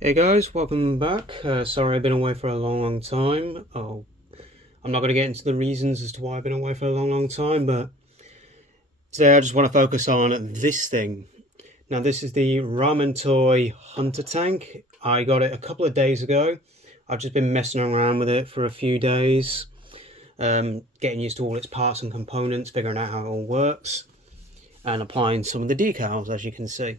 Hey guys, welcome back. Sorry I've been away for a long time. I'm not going to get into the reasons as to why I've been away for a long time, but today I just want to focus on this thing. Now this is the Ramen Toy Hunter Tank. I got it a couple of days ago. I've just been messing around with it for a few days, getting used to all its parts and components, figuring out how it all works, and applying some of the decals, as you can see.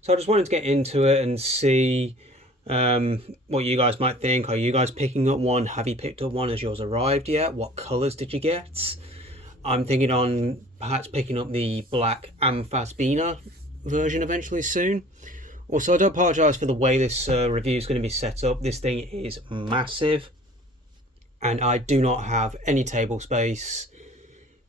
So I just wanted to get into it and see what you guys might think. Are you guys picking up one? Have you picked up one? Has yours arrived yet? What colours did you get? I'm thinking on perhaps picking up the black Amphaspina version eventually soon. Also, I do apologise for the way this review is going to be set up. This thing is massive, and I do not have any table space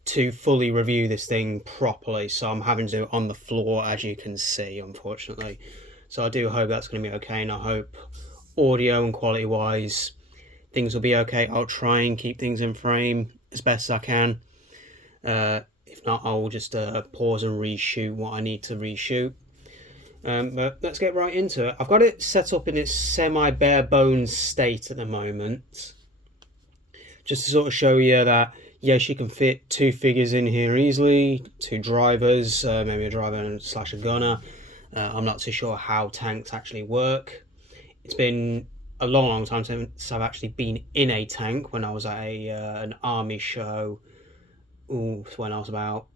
to fully review this thing properly, so I'm having to do it on the floor, as you can see, unfortunately. So I do hope that's going to be okay, and I hope audio and quality wise things will be okay. I'll try and keep things in frame as best as I can. If not, I'll just pause and reshoot what I need to reshoot. But let's get right into it. I've got it set up in its semi bare bones state at the moment, just to sort of show you that yes, you can fit two figures in here easily, two drivers, maybe a driver and slash a gunner. I'm not too sure how tanks actually work. It's been a long time since I've actually been in a tank. When I was at an army show, when I was about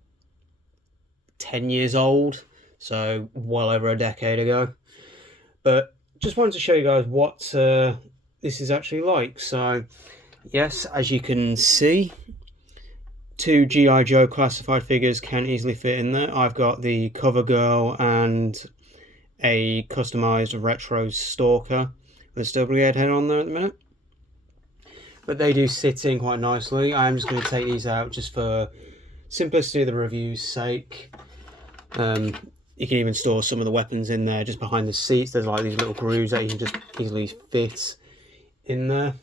10 years old, so well over a decade ago. But just wanted to show you guys what this is actually like. So yes, as you can see, two G.I. Joe classified figures can easily fit in there. I've got the cover girl and a customized retro stalker with a Steel Brigade head on there at the minute. But they do sit in quite nicely. I'm just going to take these out just for simplicity of the review's sake. You can even store some of the weapons in there just behind the seats. There's like these little grooves that you can just easily fit in there.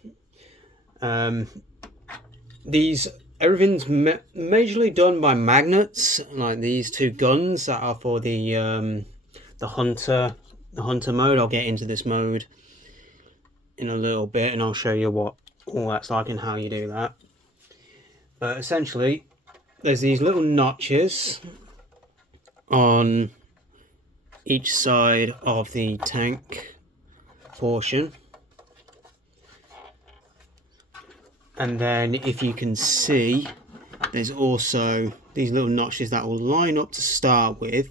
Everything's majorly done by magnets, like these two guns that are for the hunter mode. I'll get into this mode in a little bit, and I'll show you what all that's like and how you do that. But essentially, there's these little notches on each side of the tank portion. And then if you can see, there's also these little notches that will line up to start with.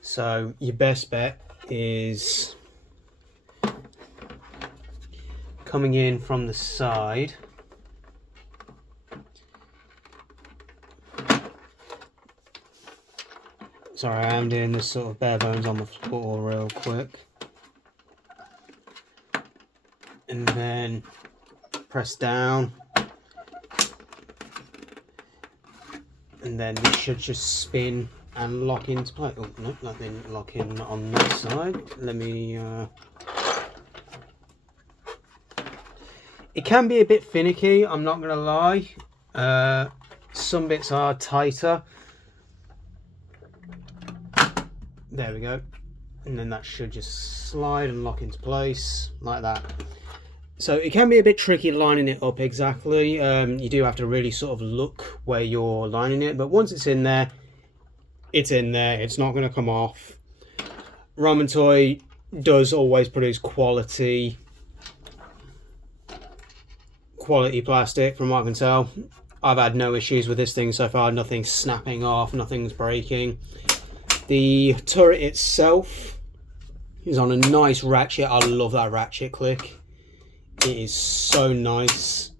So your best bet is coming in from the side. Sorry, I am doing this sort of bare bones on the floor real quick. And then press down, and then this should just spin and lock into place. Oh no, that didn't lock in on this side. Let me it can be a bit finicky, I'm not gonna lie. Some bits are tighter. There we go. And then that should just slide and lock into place like that. So it can be a bit tricky lining it up exactly. You do have to really sort of look where you're lining it, but once it's in there, it's in there. It's not going to come off. Ramen Toy does always produce quality plastic, from what I can tell. I've had no issues with this thing so far. Nothing's snapping off, nothing's breaking. The turret itself is on a nice ratchet. I love that ratchet click. It is so nice.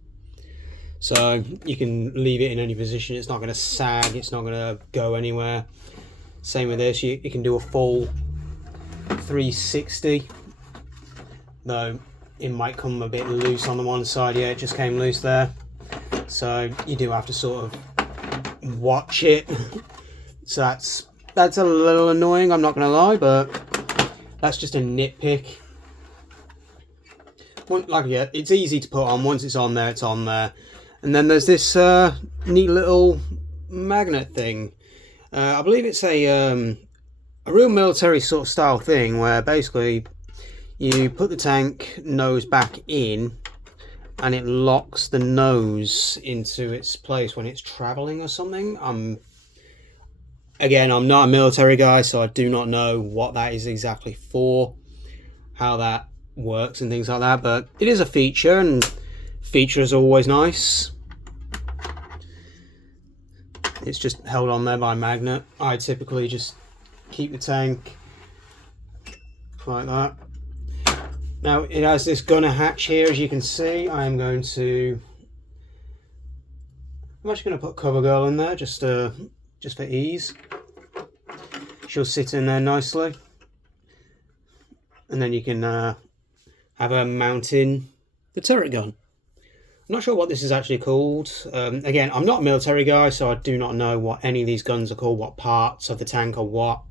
So you can leave it in any position. It's not going to sag. It's not going to go anywhere. Same with this. You can do a full 360. Though it might come a bit loose on the one side. Yeah, it just came loose there. So you do have to sort of watch it. So that's a little annoying, I'm not going to lie, but that's just a nitpick. Like, yeah, it's easy to put on. Once it's on there, it's on there. And then there's this neat little magnet thing. I believe it's a a real military sort of style thing where basically you put the tank nose back in and it locks the nose into its place when it's traveling or something. Again, I'm not a military guy, so I do not know what that is exactly for, how that works and things like that, but it is a feature, and features are always nice. It's just held on there by a magnet. I typically just keep the tank like that. Now it has this gunner hatch here, as you can see. I'm actually going to put Cover Girl in there just for ease. She'll sit in there nicely, and then you can have her mounting the turret gun. I'm not sure what this is actually called. Again, I'm not a military guy, so I do not know what any of these guns are called, what parts of the tank are what.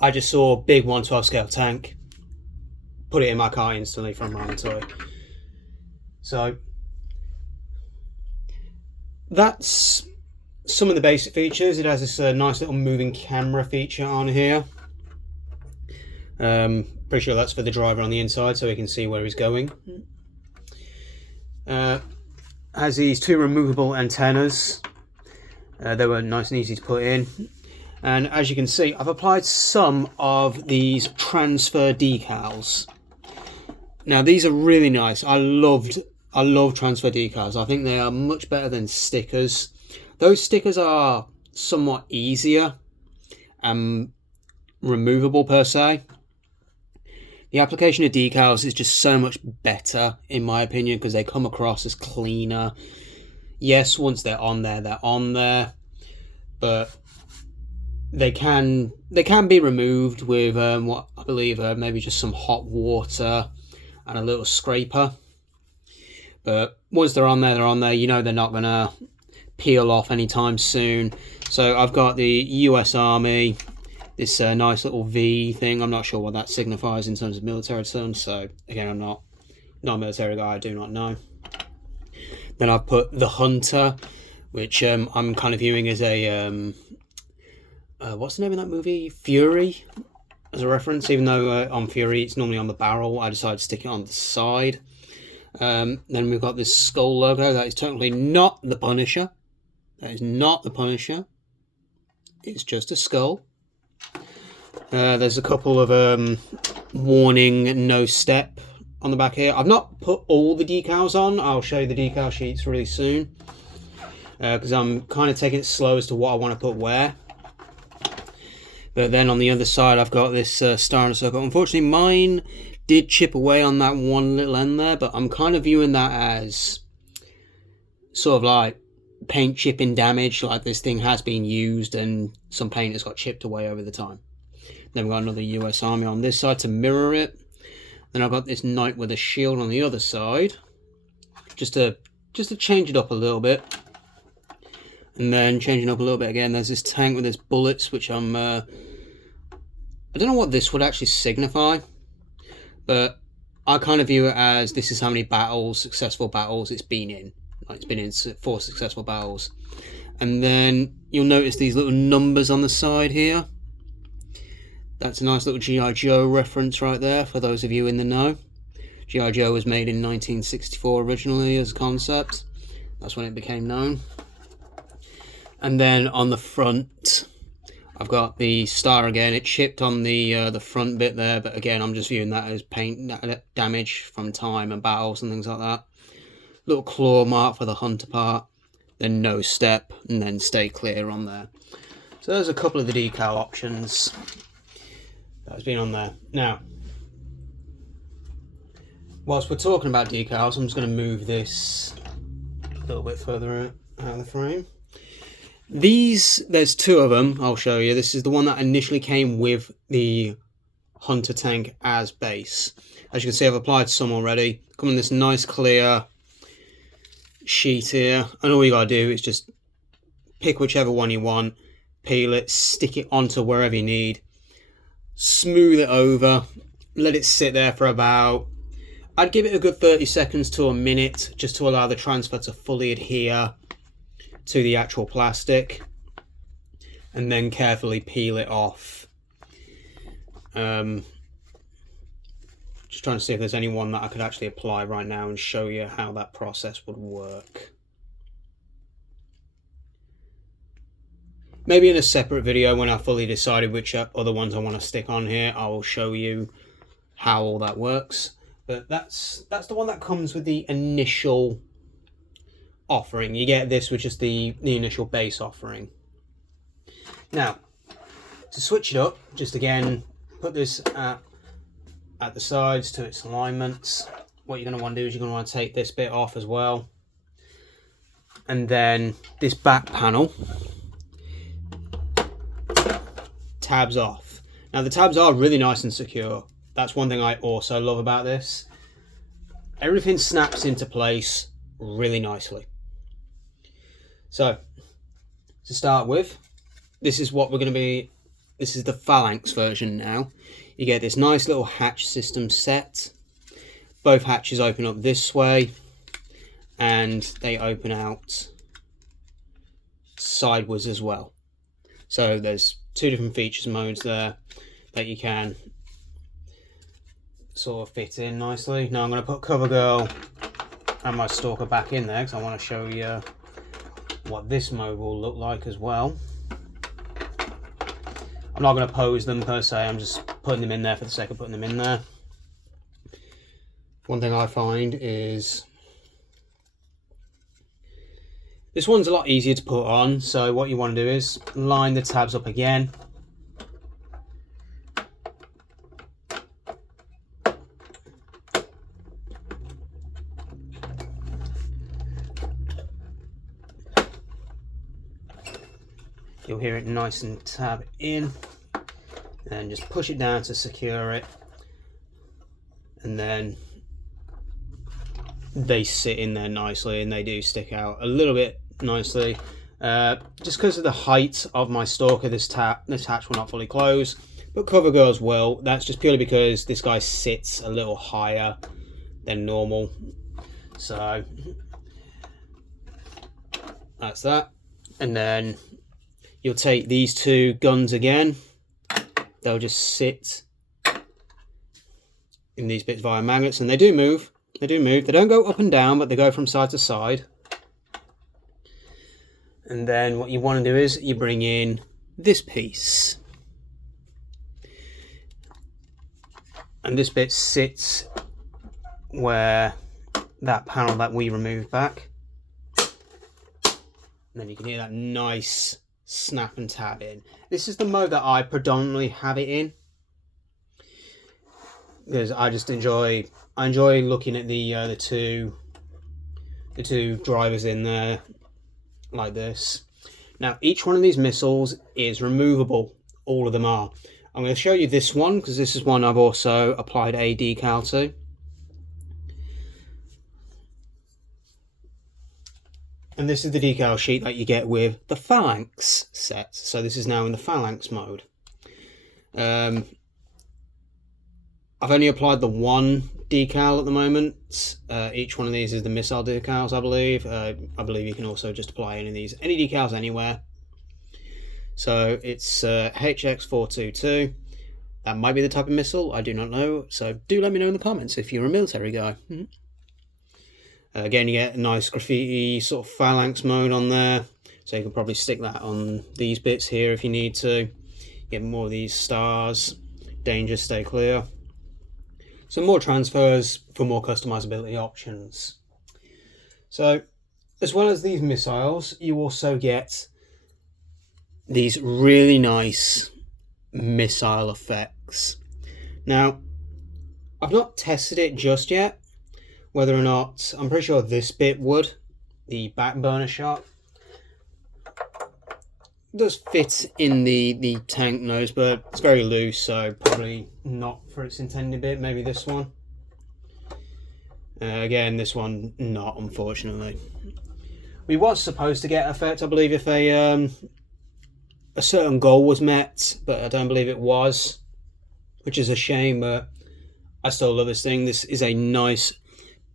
I just saw a big 1/12 scale tank, put it in my car instantly from my toy. So that's some of the basic features. It has this nice little moving camera feature on here. Pretty sure that's for the driver on the inside, so he can see where he's going. Has these two removable antennas. They were nice and easy to put in. And as you can see, I've applied some of these transfer decals. Now these are really nice. I love transfer decals. I think they are much better than stickers. Those stickers are somewhat easier and removable per se. The application of decals is just so much better in my opinion, because they come across as cleaner. Yes, once they're on there, but they can be removed with what I believe maybe just some hot water and a little scraper. But once they're on there, you know they're not gonna peel off anytime soon. So I've got the US Army, this nice little V thing. I'm not sure what that signifies in terms of military terms, so again, I'm not a military guy, I do not know. Then I've put the Hunter, which I'm kind of viewing as a what's the name of that movie, Fury, as a reference, even though on Fury it's normally on the barrel. I decided to stick it on the side. Then we've got this skull logo. That is totally not the Punisher. That is not the Punisher. It's just a skull. There's a couple of warning no step on the back here. I've not put all the decals on. I'll show you the decal sheets really soon, because I'm kind of taking it slow as to what I want to put where. But then on the other side I've got this star and a circle. Unfortunately mine did chip away on that one little end there, but I'm kind of viewing that as sort of like paint chipping damage, like this thing has been used and some paint has got chipped away over the time. Then we've got another US Army on this side to mirror it. Then I've got this knight with a shield on the other side, just to change it up a little bit. And then changing up a little bit again, there's this tank with its bullets, which I don't know what this would actually signify, but I kind of view it as this is how many successful battles it's been in. Like it's been in 4 successful battles. And then you'll notice these little numbers on the side here. That's a nice little G.I. Joe reference right there for those of you in the know. G.I. Joe was made in 1964 originally as a concept. That's when it became known. And then on the front, I've got the star again. It chipped on the front bit there, but again, I'm just viewing that as paint damage from time and battles and things like that. Little claw mark for the Hunter part, then no step, and then stay clear on there. So there's a couple of the decal options that's been on there. Now, whilst we're talking about decals, I'm just going to move this a little bit further out of the frame. There's 2 of them, I'll show you. This is the one that initially came with the Hunter tank as base. As you can see, I've applied some already. Come in this nice clear sheet here, and all you gotta do is just pick whichever one you want, peel it, stick it onto wherever you need, smooth it over, let it sit there for about, I'd give it a good 30 seconds to a minute, just to allow the transfer to fully adhere to the actual plastic. and then carefully peel it off. Just trying to see if there's any one that I could actually apply right now and show you how that process would work. Maybe in a separate video when I fully decided which other ones I want to stick on here, I will show you how all that works. But that's the one that comes with the initial offering. You get this, which is the initial base offering. Now, to switch it up, just again, put this at the sides to its alignments. What you're going to want to do is you're going to want to take this bit off as well. And then this back panel tabs off. Now the tabs are really nice and secure. That's one thing I also love about this. Everything snaps into place really nicely. So to start with, this is what we're going to be, this is the Falank version now. You get this nice little hatch system set. Both hatches open up this way and they open out sideways as well. So there's two different features modes there that you can sort of fit in nicely. Now I'm going to put CoverGirl and my stalker back in there because I want to show you what this mode will look like as well. I'm not going to pose them per se, I'm just putting them in there for the sake of putting them in there. One thing I find is this one's a lot easier to put on, so what you want to do is line the tabs up again. You'll hear it nice and tab in, and just push it down to secure it, and then they sit in there nicely and they do stick out a little bit nicely. Just because of the height of my stalker, this hatch will not fully close, but CoverGirls will. That's just purely because this guy sits a little higher than normal. So that's that. And then you'll take these two guns again. They'll just sit in these bits via magnets, and they do move. They do move. They don't go up and down, but they go from side to side. And then what you want to do is you bring in this piece. And this bit sits where that panel that we removed back. And then you can hear that nice snap and tab in. This is the mode that I predominantly have it in, because I just enjoy looking at the two drivers in there like this. Now each one of these missiles is removable. All of them are. I'm going to show you this one because this is one I've also applied a decal to. And this is the decal sheet that you get with the Phalanx set. So this is now in the Phalanx mode. I've only applied the one decal at the moment. Each one of these is the missile decals, I believe. I believe you can also just apply any of these, any decals anywhere. So it's HX422. That might be the type of missile, I do not know. So do let me know in the comments if you're a military guy. Again, you get a nice graffiti sort of Phalanx mode on there. So you can probably stick that on these bits here if you need to. Get more of these stars. Danger, stay clear. Some more transfers for more customizability options. So, as well as these missiles, you also get these really nice missile effects. Now, I've not tested it just yet, whether or not, I'm pretty sure this bit would, the back burner shot, does fit in the tank nose, but it's very loose, so probably not for its intended bit. Maybe this one. Again, this one not, unfortunately. We was supposed to get effect, I believe, if a certain goal was met, but I don't believe it was, which is a shame. But I still love this thing. This is a nice,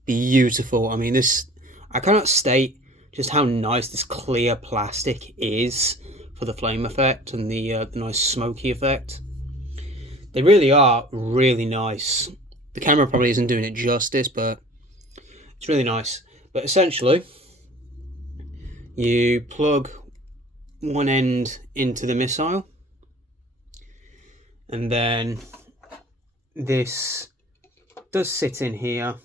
beautiful. I mean, this, I cannot state just how nice this clear plastic is for the flame effect and the nice smoky effect. They really are really nice. The camera probably isn't doing it justice, but it's really nice. But essentially, you plug one end into the missile, and then this does sit in here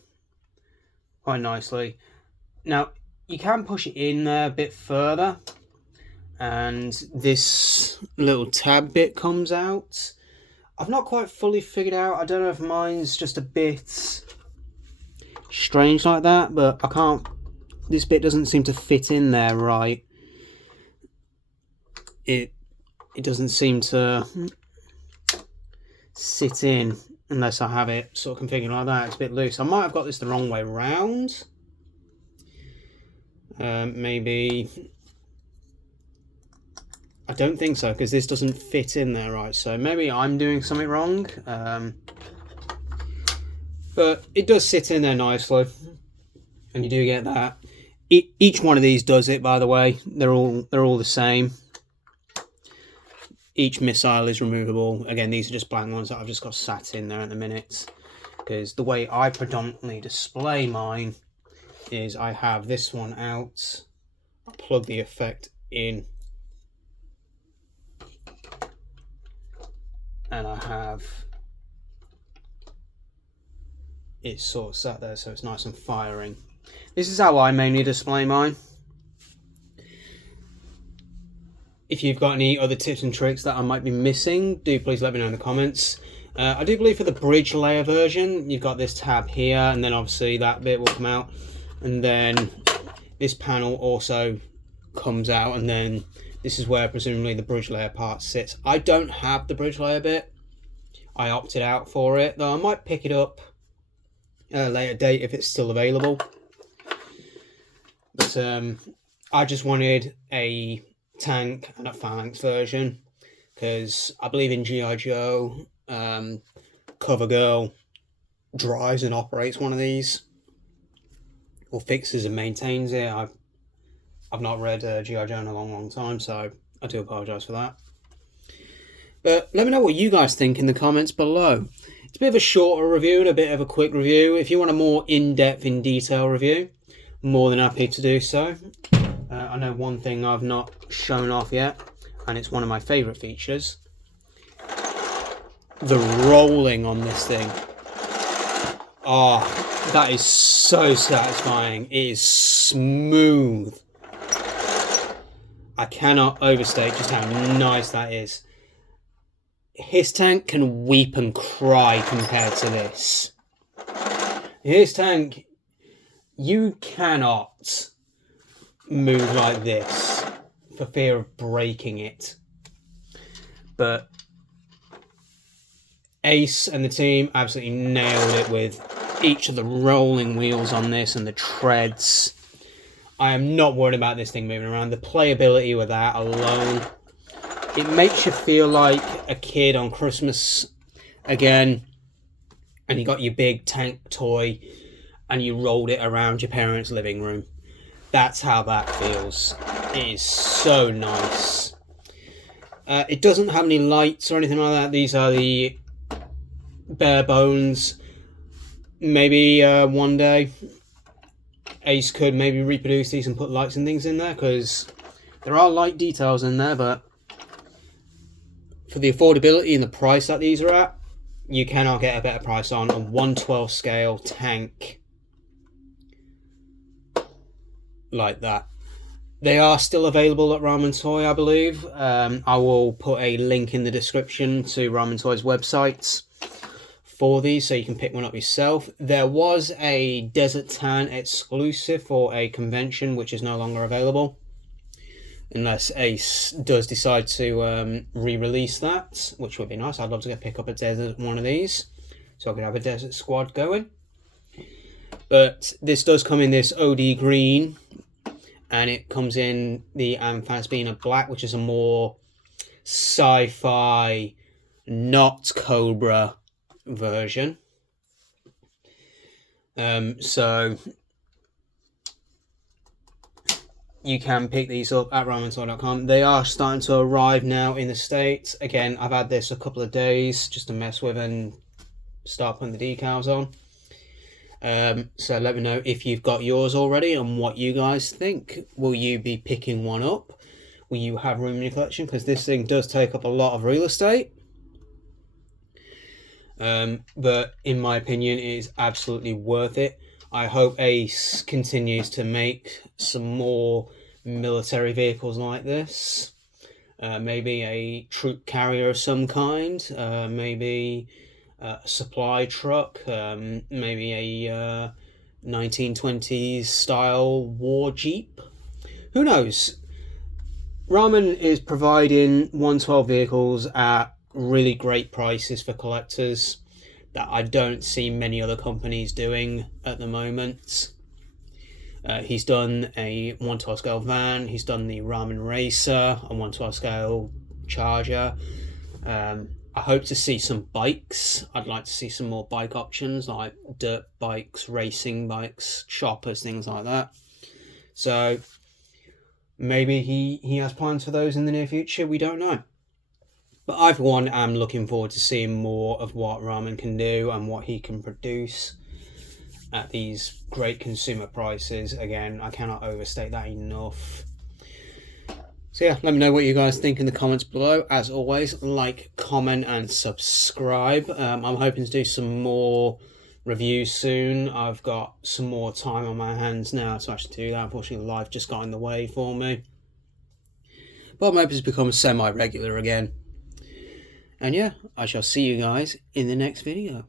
quite nicely. Now, you can push it in there a bit further, and this little tab bit comes out. I've not quite fully figured out. I don't know if mine's just a bit strange like that, but I can't. This bit doesn't seem to fit in there right. It doesn't seem to sit in unless I have it sort of configured like that. It's a bit loose. I might have got this the wrong way round. Maybe. I don't think so, because this doesn't fit in there right. So maybe I'm doing something wrong. But it does sit in there nicely, and you do get that. Each one of these does it, by the way. They're all the same. Each missile is removable. Again, these are just blank ones that I've just got sat in there at the minute, because the way I predominantly display mine is I have this one out, I plug the effect in, and I have it sort of sat there so it's nice and firing. This is how I mainly display mine. If you've got any other tips and tricks that I might be missing, do please let me know in the comments. I do believe for the bridge layer version, you've got this tab here, and then obviously that bit will come out, and then this panel also comes out, and then this is where presumably the bridge layer part sits. I don't have the bridge layer bit. I opted out for it, though I might pick it up at a later date if it's still available. But I just wanted a tank and a Falank version, because I believe in G.I. Joe, CoverGirl drives and operates one of these, or fixes and maintains it. I've not read G.I. Joe in a long time, so I do apologise for that. But let me know what you guys think in the comments below. It's a bit of a shorter review and a bit of a quick review. If you want a more in-depth, in-detail review, more than happy to do so. I know one thing I've not shown off yet, and it's one of my favourite features. The rolling on this thing. Oh, that is so satisfying. It is smooth. I cannot overstate just how nice that is. His tank can weep and cry compared to this. His tank, you cannot move like this for fear of breaking it. But Ace and the team absolutely nailed it with each of the rolling wheels on this and the treads. I am not worried about this thing moving around. The playability with that alone, it makes you feel like a kid on Christmas again, and you got your big tank toy and you rolled it around your parents' living room. That's how that feels. It is so nice. It doesn't have any lights or anything like that. These are the bare bones. Maybe one day Ace could maybe reproduce these and put lights and things in there, because there are light details in there, but for the affordability and the price that these are at, you cannot get a better price on a 1/12 scale tank like that. They are still available at Ramen Toy, I believe. I will put a link in the description to Ramen Toy's website for these, so you can pick one up yourself. There was a Desert Tan exclusive for a convention, which is no longer available, unless Ace does decide to re-release that, which would be nice. I'd love to pick up a desert one of these, so I could have a desert squad going. But this does come in this OD green, and it comes in the Amphaspina black, which is a more sci-fi, not Cobra version. So you can pick these up at ramentoy.com. They are starting to arrive now in the States. Again, I've had this a couple of days just to mess with and start putting the decals on. So let me know if you've got yours already and what you guys think. Will you be picking one up? Will you have room in your collection? Because this thing does take up a lot of real estate. But in my opinion, it is absolutely worth it. I hope Ace continues to make some more military vehicles like this. Maybe a troop carrier of some kind. Maybe a supply truck. Maybe a 1920s style war jeep. Who knows? Ramen is providing 112 vehicles at really great prices for collectors that I don't see many other companies doing at the moment. He's done a 112 scale van, he's done the Ramen Racer, a 112 scale Charger. I hope to see some bikes. I'd like to see some more bike options like dirt bikes, racing bikes, choppers, things like that. So maybe he has plans for those in the near future, we don't know. But I, for one, am looking forward to seeing more of what Ramen can do and what he can produce at these great consumer prices. Again, I cannot overstate that enough. So yeah, let me know what you guys think in the comments below. As always, like, comment, and subscribe. I'm hoping to do some more reviews soon. I've got some more time on my hands now to actually do that. Unfortunately, life just got in the way for me. But I'm hoping to become semi-regular again. And yeah, I shall see you guys in the next video.